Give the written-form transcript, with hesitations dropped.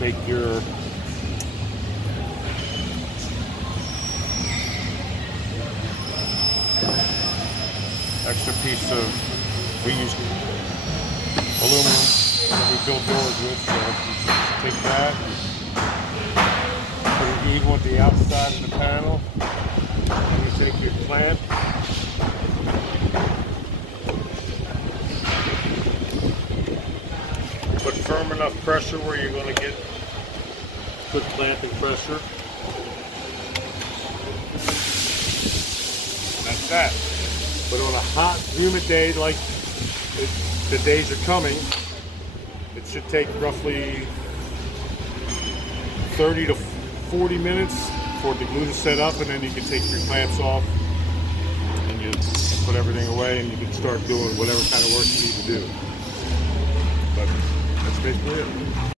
take your extra piece of, we use aluminum that we build doors with, so you just take that, put it even with the outside of the panel, and you take your clamp, put firm enough pressure where you're going to get good clamping pressure. That's that. But on a hot, humid day like the days are coming, it should take roughly 30 to 40 minutes for the glue to set up, and then you can take your clamps off and you put everything away and you can start doing whatever kind of work you need to do. But that's basically it.